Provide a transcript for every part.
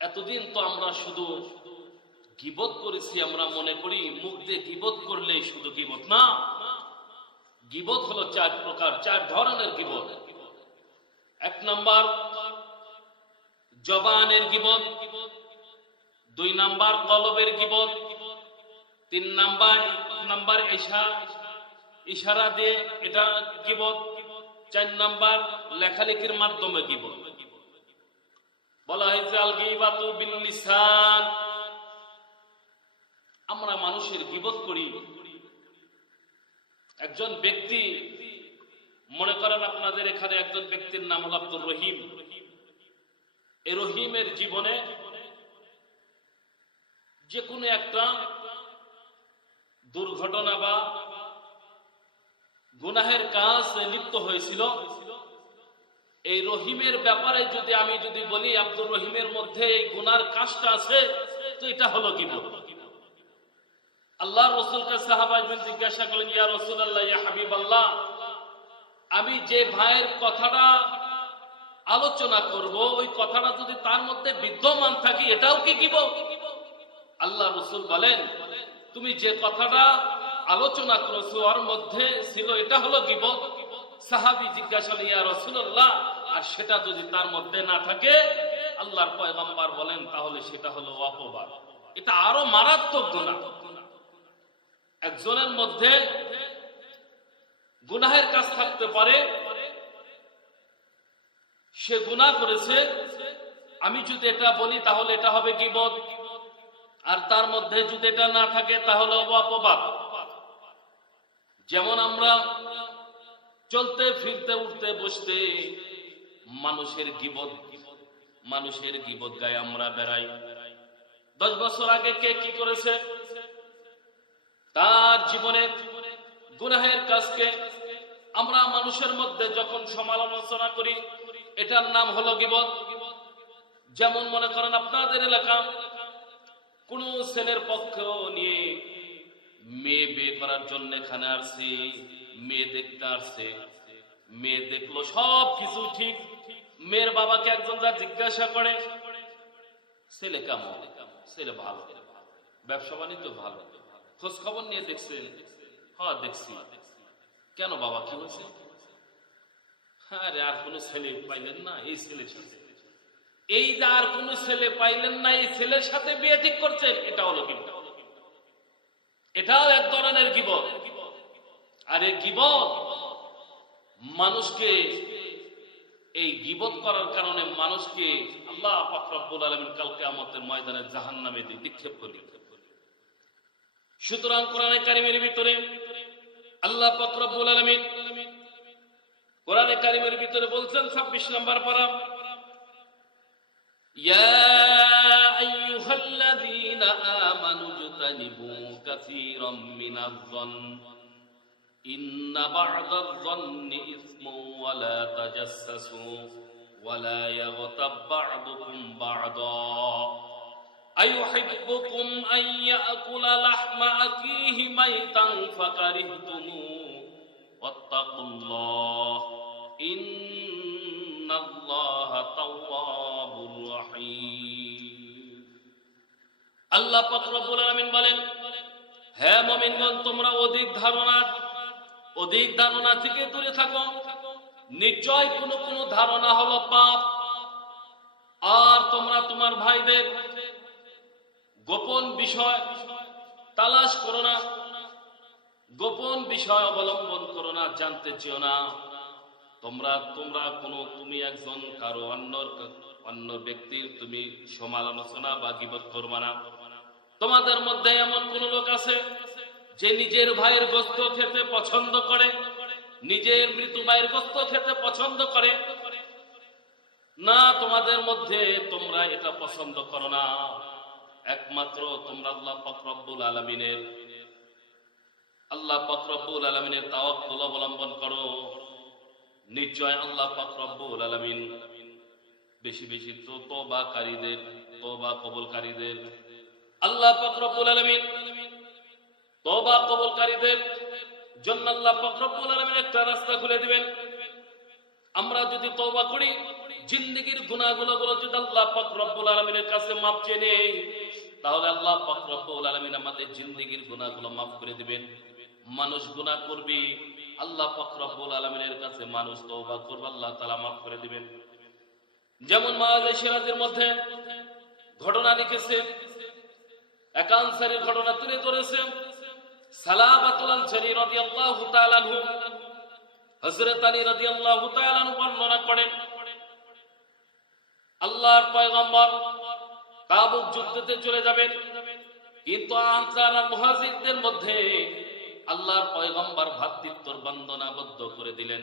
এতদিন তো আমরা শুধু গিবত করেছি, আমরা মনে করি মুখ দিয়ে গিবত করলেই শুধু গিবত না। গিবত হলো চার প্রকার, চার ধরনের গিবত। এক নাম্বার, জবানের গিবত। দুই নাম্বার, কলবের গিবত। তিন নাম্বার নাম্বার ইশা ইশারা দিয়ে এটা গিবত। চার নাম্বার, লেখালেখির মাধ্যমে গিবত। বলা হয়েছে, আল গিবাতু বিল লিসান। আমরা মানুষের গিবত করি। একজন ব্যক্তি, মনে করেন আপনাদের এখানে একজন ব্যক্তির নাম হল আব্দুর রহিম। এই রহিমের জীবনে যে কোনো একটা দুর্ঘটনা বা গুনাহের কাজ লিপ্ত হয়েছিল। এই রহিমের ব্যাপারে যদি আমি যদি বলি, আব্দুর রহিমের মধ্যে এই গুনার কাজটা আছে, তো এটা হলো কি আল্লাহ রসুলকে সাহাবাজবেন জিজ্ঞাসা করলেন, ইয়া রসুল আল্লাহ ইয়া হাবিব আল্লাহ আমি যে ভাইয়ের কথাটা আলোচনা করব, ওই কথাটা যদি তার মধ্যে বিদ্যমান থাকি, এটাও কি গিব আল্লাহ রসুল বলেন, তুমি যে কথাটা আলোচনা করেছ, ওর মধ্যে ছিল, এটা হলো গিব সাহাবি জিজ্ঞাসা ইয়া রসুল্লাহ আর সেটা যদি তার মধ্যে না থাকে, আল্লাহর পয়গম্বর বলেন, তাহলে সেটা হলো অপবাদ। এটা আরও মারাত্মক গুণা একজনের মধ্যে গুনাহের কাজ থাকতে পারে, সে গুনাহ করেছে। আমি যদি এটা বলি, তাহলে এটা হবে গিবত। আর তার মধ্যে যদি এটা না থাকে, তাহলে অপবাদ। যেমন আমরা চলতে, ফিরতে, উঠতে, বসতে মানুষের গিবত মানুষের গিবত গায়ে আমরা বেড়াই। দশ বছর আগে কে কি করেছে? তার জীবনে গুনাহের কাজকে আমরা মানুষের মধ্যে যখন সমালোচনা করি, এটার নাম হলো গিবত। যেমন মনে করেন আপনাদের এলাকা, কোন ছেলের পক্ষ নিয়ে মেয়ে বিয়ে করার জন্য এখানে আসছে। মেয়ে দেখতে আসছে। মেয়ে দেখল সব কিছু ঠিক। মেয়ের বাবাকে একজন যা জিজ্ঞাসা করে, ছেলে কেমন? ছেলে ভালো। ব্যবসা বাণিজ্য ভালো। খোঁজ খবর নিয়ে দেখছেন? হ্যাঁ দেখছি। কেন বাবা, কি হয়েছে? হ্যাঁ রে আর কোনো ছেলে পাইলেন না এই ছেলের সাথে। এই যে আর কোনো ছেলে পাইলেন না এই ছেলের সাথে বিয়ে ঠিক করছেন এটা হলো কি এটাও এক ধরনের গিবত। আর এই গিবত। মানুষকে এই গিবত করার কারণে মানুষকে আল্লাহ পাকরাবুল আলমিন কালকে আমাদের ময়দানে জাহান নামে নিক্ষেপ করি সুতরাং কোরআনে কারিমের ভিতরে আল্লাহ পাকরাবুল আলমিন কোরআনে কারিমের ভিতরে বলছেন ছাব্বিশ নাম্বার পরাম ইয়া পারা আমানু জুতানিবু কাসীরাম মিনাজ-যন্ন إن بعض الظن إثم ولا تجسسوا ولا يغتب بعضكم بعضا أيحبكم أن يأكل لحم أخيه ميتا فكرهتموه واتقوا الله إن الله تواب رحيم আল্লাহ পাক রব্বুল আলামিন বলেন হে মুমিনগণ তোমরা অধিক ধারণা অধিক ধারণা থেকে দূরে থাকো। নিশ্চয় কোন কোন ধারণা হলো পাপ। আর তোমরা তোমার ভাইদের গোপন বিষয় তালাশ করো না। গোপন বিষয় অবলম্বন করো না, জানতে চেও না। তোমরা তোমরা কোন, তুমি একজন কারও অন্য অন্য ব্যক্তির তুমি সমালোচনা বা গিবত করবা না। তোমাদের মধ্যে এমন কোন লোক আছে? যে নিজের ভাইয়ের গোস্ত খেতে পছন্দ করে, নিজের মৃত্যু ভাইয়ের গোস্ত খেতে পছন্দ করে, না তোমাদের মধ্যে তোমরা এটা পছন্দ করো না। একমাত্র তোমরা আল্লাহ ফকরব্বুল আলমিনের, আল্লাহ ফকরব্বুল আলমিনের তাওয়াক্কুল অবলম্বন করো। নিশ্চয় আল্লাহ ফকরব্বুল আলমিন বেশি বেশি তোবাকারীদের তোবা কবুলকারীদের, আল্লাহ ফকরব্বুল আলমিন তোবা কবলকারীদের জন্য আল্লাহ ফকরব্বুল আলমিন একটা রাস্তা খুলে দিবেন। আমরা যদি তওবা করি, জিন্দগির গুনাহগুলো গুলো যদি আল্লাহ রব্বুল আলামিনের কাছে মাপ চেয়ে নেই, তাহলে আল্লাহ রব্বুল আলামিন আমাদের জিন্দগির গুনাহগুলো মাফ করে দিবেন। মানুষ গুনাহ করবে, আল্লাহ রব্বুল আলামিনের কাছে মানুষ তওবা করবে, আল্লাহ তাআলা মাফ করে দিবেন। যেমন মাওয়াজে সিরাজের মধ্যে ঘটনা লিখেছে এক আনসারীর ঘটনা তুলে ধরেছে। ভ্রাতৃত্বর বন্দনাবদ্ধ করে দিলেন।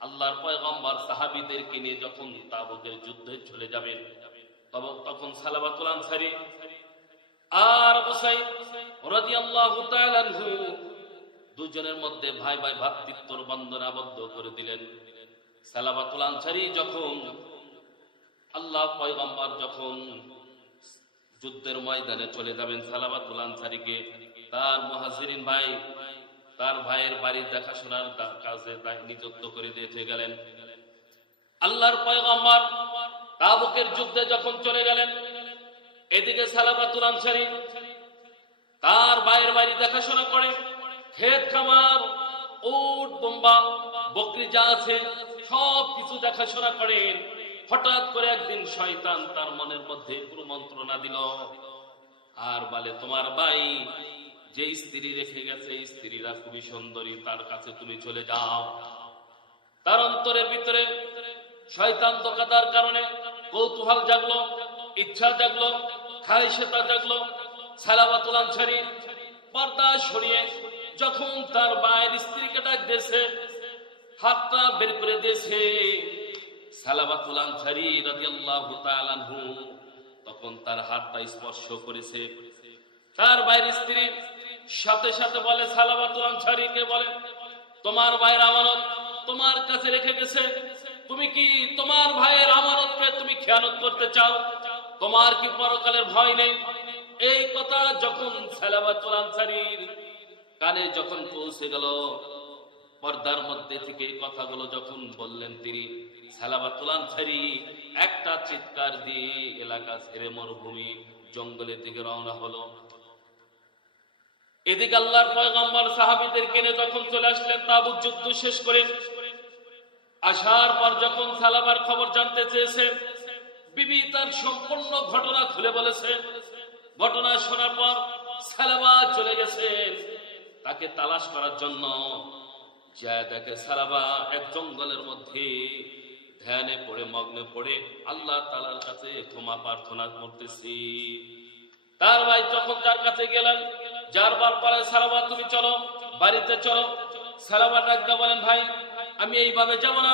আল্লাহর পয়গম্বর সাহাবিদেরকে নিয়ে যখন তাবুকের যুদ্ধে চলে যাবেন তখন সালাবাতুল আনসারী আর দুজনের মধ্যে ভাই ভাই করে দিলেন। সালাবাতুল আনসারী যখন আল্লাহ পয়গম্বর যখন যুদ্ধের ময়দানে চলে যাবেন সালাবাতুল আনসারীকে, তার মুহাজিরিন ভাই, তার ভাইয়ের বাড়ি দেখাশোনার কাজে নিযুক্ত করে দিয়েছে গেলেন। আল্লাহর পয়গম্বর তাবুকের যুদ্ধে যখন চলে গেলেন, এদিকে সালাবাতুল আনসারী তার ভাইয়ের বাড়ি দেখাশোনা করে। ক্ষেত খামার, উট, বোম্বা, বকরি যা আছে সব কিছু দেখাশোনা করেন হঠাৎ করে একদিন শয়তান তার মনের মধ্যে কোনো মন্ত্রণা দিল। আর বলে, তোমার ভাই যে স্ত্রী রেখে গেছে স্ত্রীরা খুবই সুন্দরী, তার কাছে তুমি চলে যাও। তার অন্তরের ভিতরে শয়তান দোকাদার কারণে কৌতূহল জাগলো, ইচ্ছা জাগলো খাইশেতা জাগলো। সালাবাতুল আনসারী পর্দা সরিয়ে যখন তার মায়ের স্ত্রীকে ডাক দিয়েছে, হাতটা বের করে দিয়েছে। তখন তার হাতটা স্পর্শ করেছে। তার স্ত্রী সাথে সাথে বলে বলে? তোমার ভাইয়ের আমানত তোমার কাছে রেখে গেছে। তুমি কি তোমার ভাইয়ের আমানতকে তুমি খেয়ানত করতে চাও? তোমার কি পরকালের ভয় নেই? এই কথা যখন সালাবাতুল আনসারীর কানে যখন পৌঁছে গেল, পর্দার মধ্যে থেকে কথাগুলো যখন বললেন তিনি সালাবাতুল একটা চিৎকার দিয়ে এলাকা ছেড়ে মরুভূমি জঙ্গলের দিকে রওনা হলো। এদিকে আল্লাহর পয়গম্বর সাহাবিদের কিনে যখন চলে আসলেন, তাবুক যুদ্ধ শেষ করে আসার পর যখন সালাবার খবর জানতে চেয়েছেন, বিবি তার সম্পূর্ণ ঘটনা খুলে বলেছে ঘটনা শোনার পর সালাবা চলে গেছেন। তাকে তালাশ করার জন্য যা দেখে সালাবা এক জঙ্গলের মধ্যে ধ্যানে পড়ে, মগ্নে পড়ে আল্লাহ তালার কাছে ক্ষমা প্রার্থনা করতেছি। তার ভাই যখন যার কাছে গেলেন, যার বার পরে সালাবা, তুমি চলো, বাড়িতে চলো। সালাবা ডাকতে বলেন, ভাই, আমি এইভাবে যাব না।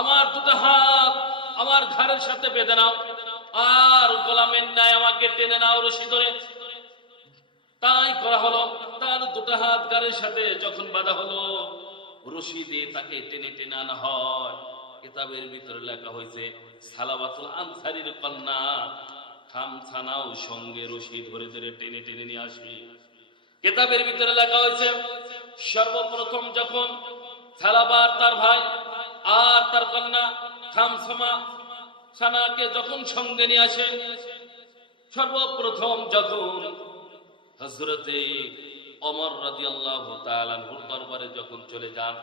আমার দুটো হাত আমার ঘাড়ের সাথে বেঁধে নাও। আর গোলামের ন্যায় আমাকে টেনে নাও রশি ধরে। তাই করা হলো, তার দুটো হাত গাড়ির সাথে যখন বাঁধা হলো, রশি দিয়ে তাকে টেনে টেনে আনা হয়। কিতাবের ভিতরে লেখা হয়েছে সালাবাতুল আনসারির কন্যা, খামছানাও সঙ্গে রশি ধরে ধরে টেনে টেনে নিয়ে আসবি। কিতাবের ভিতরে লেখা হয়েছে, সর্বপ্রথম যখন সালাবার তার ভাই আর তার কন্যা খামসামা সানাকে যখন সঙ্গে নিয়ে আসে, সর্বপ্রথম যখন হজরতে অমর রাজি আল্লাহ দরবারে যখন চলে যান,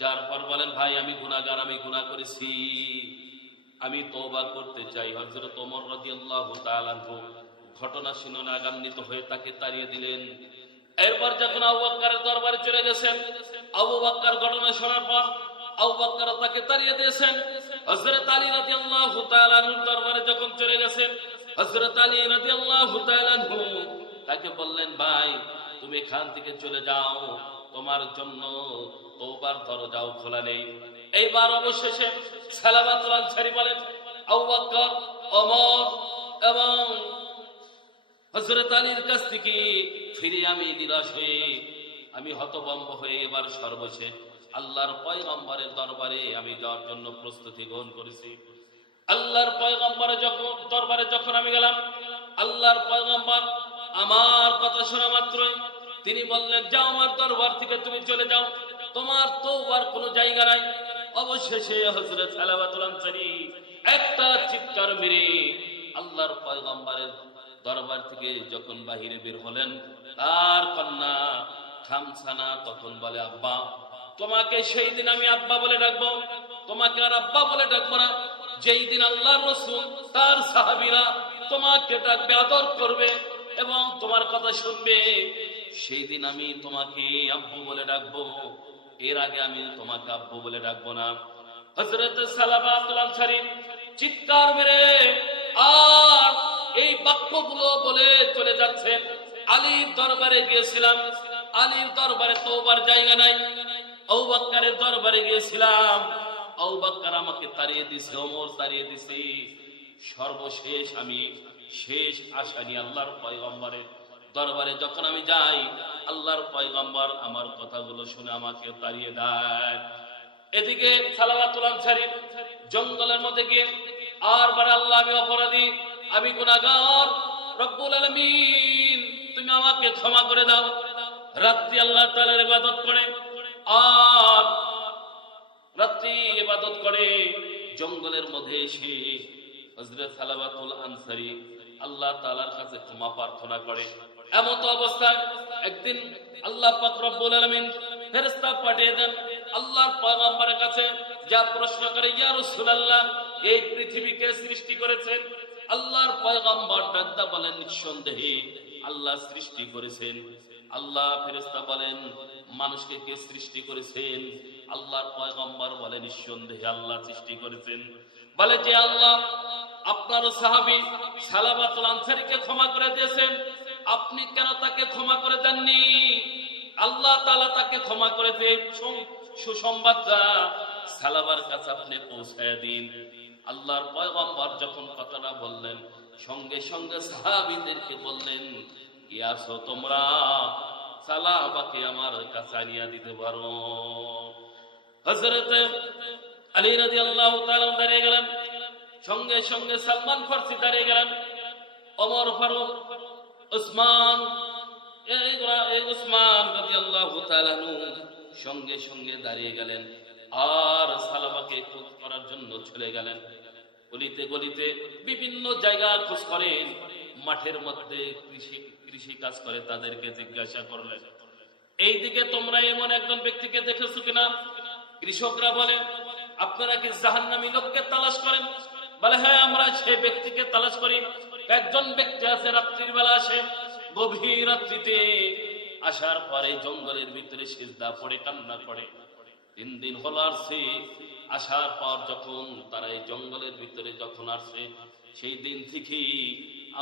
যার পর বলেন, ভাই, আমি গুনাগার আমি গুনাহ করেছি। আমি তওবা করতে চাই। হজরত অমর রাজি আল্লাহ তালানহু ঘটনা শুনে আগান্বিত হয়ে তাকে তাড়িয়ে দিলেন। এরপর যখন আবু বাক্কারের দরবারে চলে গেছেন, আবু বাক্কার ঘটনা শোনার পর আবু বাক্কার তাকে তাড়িয়ে দিয়েছেন। যখন চলে বললেন, ভাই, তুমি এখান থেকে চলে যাও। তোমার জন্য খোলা নেই। এইবার অবশেষে বলেন এবং হজরত আলীর কাছ থেকে ফিরে আমি নিরাশ হয়ে, আমি হতবম্ব হয়ে এবার সর্বশেষ আল্লাহর পয়গম্বরের দরবারে আমি যাওয়ার জন্য প্রস্তুতি গ্রহণ করেছি। আল্লাহর পয়গম্বরে যখন দরবারে যখন আমি গেলাম, আল্লাহর পয়গম্বর আমার কথা শোনা মাত্রই তিনি বললেন, যাও আমার দরবার থেকে, তুমি চলে যাও। তোমার তো আর কোনো জায়গা নাই। অবশেষে হজরত সালাবাতুল আনসারী একটা চিৎকার মেরে আল্লাহর পয়গম্বরের দরবার থেকে যখন বাহিরে বের হলেন, তার কন্যা খামসানা তখন বলে, আব্বা তোমাকে সেই দিন আমি আব্বা বলে ডাকবো। তোমাকে আর আব্বা বলে ডাকবো না। যেই দিন আল্লাহর রসুল, তার সাহাবীরা তোমাকে ডাকবে, আদর করবে এবং তোমার কথা শুনবে, সেই দিন আমি তোমাকে আব্বু বলে ডাকবো। এর আগে আমি তোমাকে আব্বু বলে ডাকবো না। হজরত সালাবাতুল চিৎকার মেরে, আর এই বাক্যগুলো বলে চলে যাচ্ছেন। আলীর দরবারে গিয়েছিলাম। আলীর দরবারে তোবার জায়গা নাই। ঔবাক্কারের দরবারে গিয়েছিলাম। ঔবাক্কার আমাকে তাড়িয়ে দিছে ওমর তাড়িয়ে দিছে সর্বশেষ আমি শেষ আশা আল্লাহর পয়গম্বরের দরবারে যখন আমি যাই, আল্লাহর পয়গম্বর আমার কথাগুলো শুনে আমাকে তাড়িয়ে দেয়। এদিকে জঙ্গলের মধ্যে গিয়ে আর বার আল্লাহ আমি অপরাধী, আমি গুনাহগার, রব্বুল আলামিন, তুমি আমাকে ক্ষমা করে দাও। রাত্রি আল্লাহ তাআলার ইবাদত করে আর রাত্রি ইবাদত করে জঙ্গলের মধ্যে এসে হযরত সালাবাতুল আনসারী আল্লাহ তাআলার কাছে ক্ষমা প্রার্থনা করে। এমন তো অবস্থায় একদিন আল্লাহ পাক রব্বুল আলামিন ফেরেশতা পাঠিয়ে দেন আল্লাহর পয়গম্বরের কাছে, যা প্রশ্ন করে, ইয়া রাসূলুল্লাহ, এই পৃথিবীকে সৃষ্টি করেছেন? আল্লাহর পয়গম্বর ডাকদা বলেন, নিঃসন্দেহে আল্লাহ সৃষ্টি করেছেন। আল্লাহ ফেরেশতা বলেন, মানুষকে কে সৃষ্টি করেছেন? আল্লাহর পয়গম্বর বলে নিঃসন্দেহে আল্লাহ সৃষ্টি করেছেন। বলে যে আল্লাহ আপনার সাহাবী সালাবাতুল আনসারীকে ক্ষমা করে দিয়েছেন। আপনি কেন তাকে ক্ষমা করে দেননি? আল্লাহ তাআলা তাকে ক্ষমা করে দিয়ে সুসংবাদটা সালাবার কাছে আপনি পৌঁছায় দিন। আল্লাহর পয়গম্বর যখন কথাটা বললেন, সঙ্গে সঙ্গে সাহাবীদেরকে বললেন কি আসো তোমরা। সালাবাকে আমার কাছে আনিয়া দিতে পারো। হযরত আলী রাদিয়াল্লাহু তাআলা দাঁড়িয়ে গেলেন। সঙ্গে সঙ্গে সালমান ফার্সি দাঁড়িয়ে গেলেন। ওমর ফারুক উসমান সঙ্গে সঙ্গে দাঁড়িয়ে গেলেন। আর সালাবাকে খোঁজ করার জন্য চলে গেলেন। গলিতে গলিতে বিভিন্ন জায়গা খোঁজ করেন। মাঠের মধ্যে কৃষি কৃষি কাজ করে, তাদেরকে জিজ্ঞাসা করলেন এইদিকে তোমরা এমন একজন ব্যক্তিকে দেখেছ কিনা? কৃষকরা বলে, আপনারা কি জাহান্নামী লোককে তালাশ করেন? বলে হ্যাঁ আমরা সেই ব্যক্তিকে তালাশ করি। একজন ব্যক্তি আছে, রাত্রির বেলা আসে, গভীর রাত্রিতে আসার পরে জঙ্গলের ভিতরে সিজদা পড়ে, কান্না করে তিন দিন হলো আসছে। আসার পর যখন তারা এই জঙ্গলের ভিতরে যখন আসছে, সেই দিন থেকেই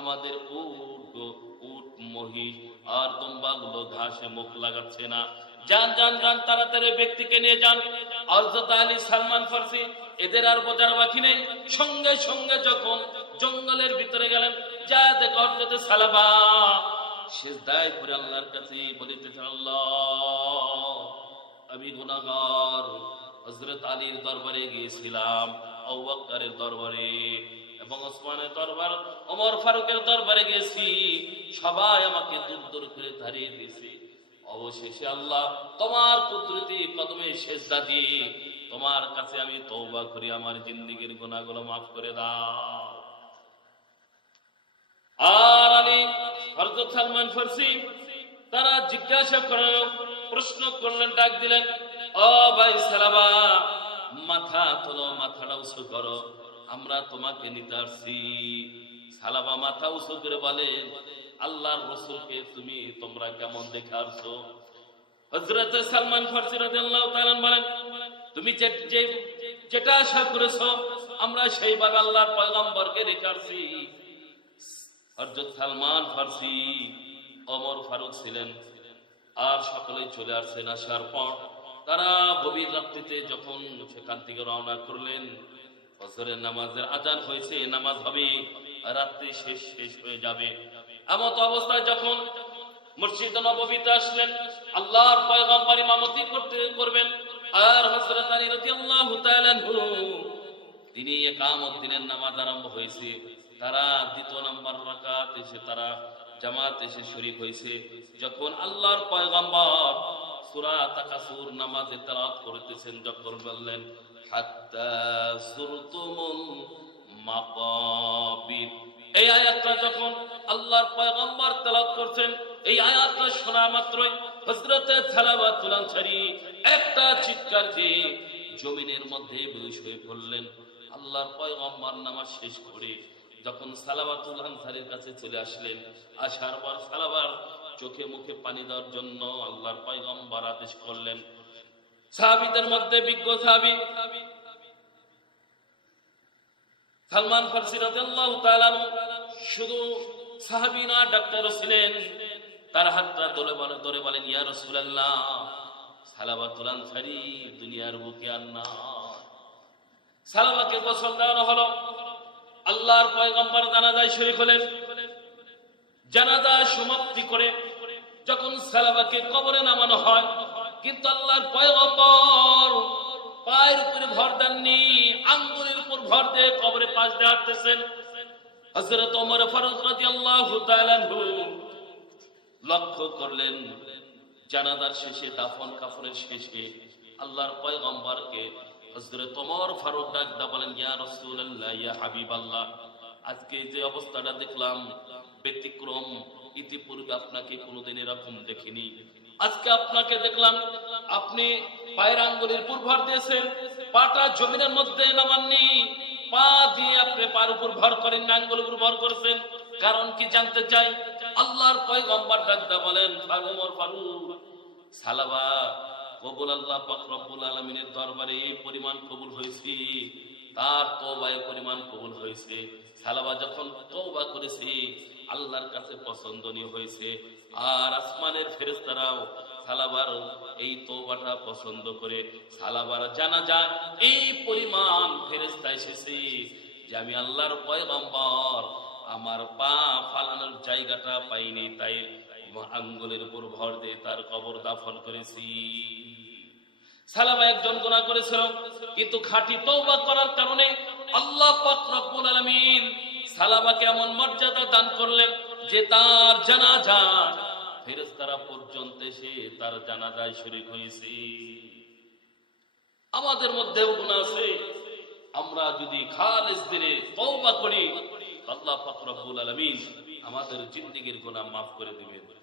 আমাদের উট মহিষ, আর দুম্বাগুলো ঘাসে মুখ লাগাচ্ছে না। যান যান যান, তাড়াতাড়ি ব্যক্তিকে নিয়ে যান। হযরত আলী সালমান ফার্সি, এদের আর বোঝার বাকি নেই। সঙ্গে সঙ্গে যখন জঙ্গলের ভিতরে গেলেন, যা দেখো হযরত সালাবা। সেজদায় করে আল্লাহর কাছে বলিতেছেন আল্লাহ, আমি গুনাহগার। হযরত আলীর দরবারে গিয়েছিলাম, আবু বকরের দরবারে। এবং ওসমানের দরবার, ওমর ফারুকের দরবারে গেছি। সবাই আমাকে দূর দূর করে দাঁড়িয়ে দিয়েছে। অবশেষে আল্লাহ তোমার কুদরতি কদমে সেজদা দিয়ে তোমার কাছে আমি তওবা করি, আমার জিন্দেগীর গুনাহগুলো মাফ করে দাও। আর আলী হযরত সালমান ফার্সি, তারা জিজ্ঞাসা করলেন, প্রশ্ন করলেন, ডাক দিলেন, ও ভাই সালাবা, মাথা তোলো মাথাটা উঁচু করো। আমরা তোমাকে নিতে আসছি। সালাবা মাথা উঁচু করে বলেন আল্লাহর রসুলকে তুমি তোমরা কেমন দেখে আসছো? হযরত সালমান ফার্সি রাদিয়াল্লাহু তাআলা বলেন, তুমি যেটা আশা করেছ, আমরা সেইভাবে আল্লাহর পয়গম্বরকে রেখে আসছি। হযরত সালমান ফার্সি, ওমর ফারুক ছিলেন, আর সকলেই চলে আসছেন আসার পর। তারা গভীর রাত্রিতে যখন সেখান থেকে রওনা করলেন ফজরের নামাজের আজান হয়েছে নামাজ হবে, রাত্রি শেষ শেষ হয়ে যাবে। এমত অবস্থায় যখন মসজিদ নববীতে আসলেন, আল্লাহর পয়গম্বর ইমামতি করতে করবেন, আর হযরত আলী রাদিয়াল্লাহু তাআলা তিনি একামত দিনের নামাজ আরম্ভ হয়েছে। তারা দ্বিতীয় নম্বর রাকাত এসে, তারা জামাত এসে শরীক হয়েছে। যখন আল্লাহর পয়গম্বর সূরা তাকাসুর নামাজে তেলাওয়াত করতেছেন, যখন বললেন এই যখন আল্লাহর করছেন, এই শোনা মাত্রই একটা চিৎকার জমিনের মধ্যে বেহুশ হয়ে পড়লেন। আল্লাহর পয়গম্বর নামাজ শেষ করে যখন সালাবাতুল আনসারীর কাছে চলে আসলেন, আসার পর সালাবার চোখে মুখে পানি দেওয়ার জন্য আল্লাহর পয়গম্বর আদেশ করলেন সাহাবীদের মধ্যে বিজ্ঞ সাহাবী। সালমান ফারসি রাদিয়াল্লাহু তাআলা শুধু সাহাবী না ছিলেন। তার হাতটা ধরে বলে ধরে বলেন, ইয়া রাসূলুল্লাহ আনসারী, দুনিয়ার বুকে আর না। দেওয়ানো হলো। আল্লাহর পয়গম্বর হলেন। জানাজা সমাপ্তি করে যখন সালাবাকে কবরে নামানো হয় কিন্তু আল্লাহর পয়গম্বর পায়ের উপরে ভর দেননি, আঙ্গুলের উপর ভর দিয়ে কবরে পাশ দিয়ে হাঁটতেছেন। হযরত ওমর ফারুক রাদিয়াল্লাহু তাআলা লক্ষ্য করলেন, জানাজার শেষে দাফন কাফনের শেষে আল্লাহর পয়গম্বরকে হযরত ওমর ফারুক ডাক দা বলেন, ইয়া রাসূলুল্লাহ, ইয়া হাবিবাল্লাহ, আজকে যে অবস্থাটা দেখলাম ব্যতিক্রম, ইতিপূর্বে আপনাকে কোনোদিন এরকম দেখিনি। আজকে আপনাকে দেখলাম আপনি পায়ের আঙ্গুলের উপর ভর দিয়েছেন, পাটা জমিনের মধ্যে নামাননি, পা দিয়ে আপনি পার উপর ভর করেন না আঙ্গুলের উপর ভর করেছেন। কারণ কি জানতে চাই? আল্লাহর পয়গম্বর ডাকদা বলেন ফারুমর ফারুক, সালাবা, কবুল আল্লাহ পাক রব্বুল আলামিনের দরবারে এই পরিমাণ কবুল হয়েছে, তার তওবায় পরিমাণ কবুল হয়েছে। সালাবা যখন তওবা করেছে, আল্লাহর কাছে পছন্দনীয় হয়েছে। আর আসমানের ফেরেশতারাও সালাবার এই তওবাটা পছন্দ করে। সালাবার জানা যায় এই পরিমাণ ফেরেশতা এসেছে যে আমি আল্লাহর পয়গম্বর, আমার পা ফালানোর জায়গাটা পাইনি, তাই আঙ্গুলের উপর ভর দিয়ে তার কবর দাফন করেছি। সালামা একজন গুনাহ করেছিল, কিন্তু খাঁটি তওবা করার কারণে আল্লাহ পাক রব্বুল আলামিন সালামাকে এমন মর্যাদা দান করলেন যে তার জানাজা ফেরেশতারা পর্যন্ত এসে তার জানাজায় শরিক হয়েছে। আমাদের মধ্যে গুণ আছে, আমরা যদি খালেস দিলে তওবা করি, আল্লাহ পাক রব্বুল আলামিন আমাদের জিন্দেগীর গুনাহ মাফ করে দিবেন।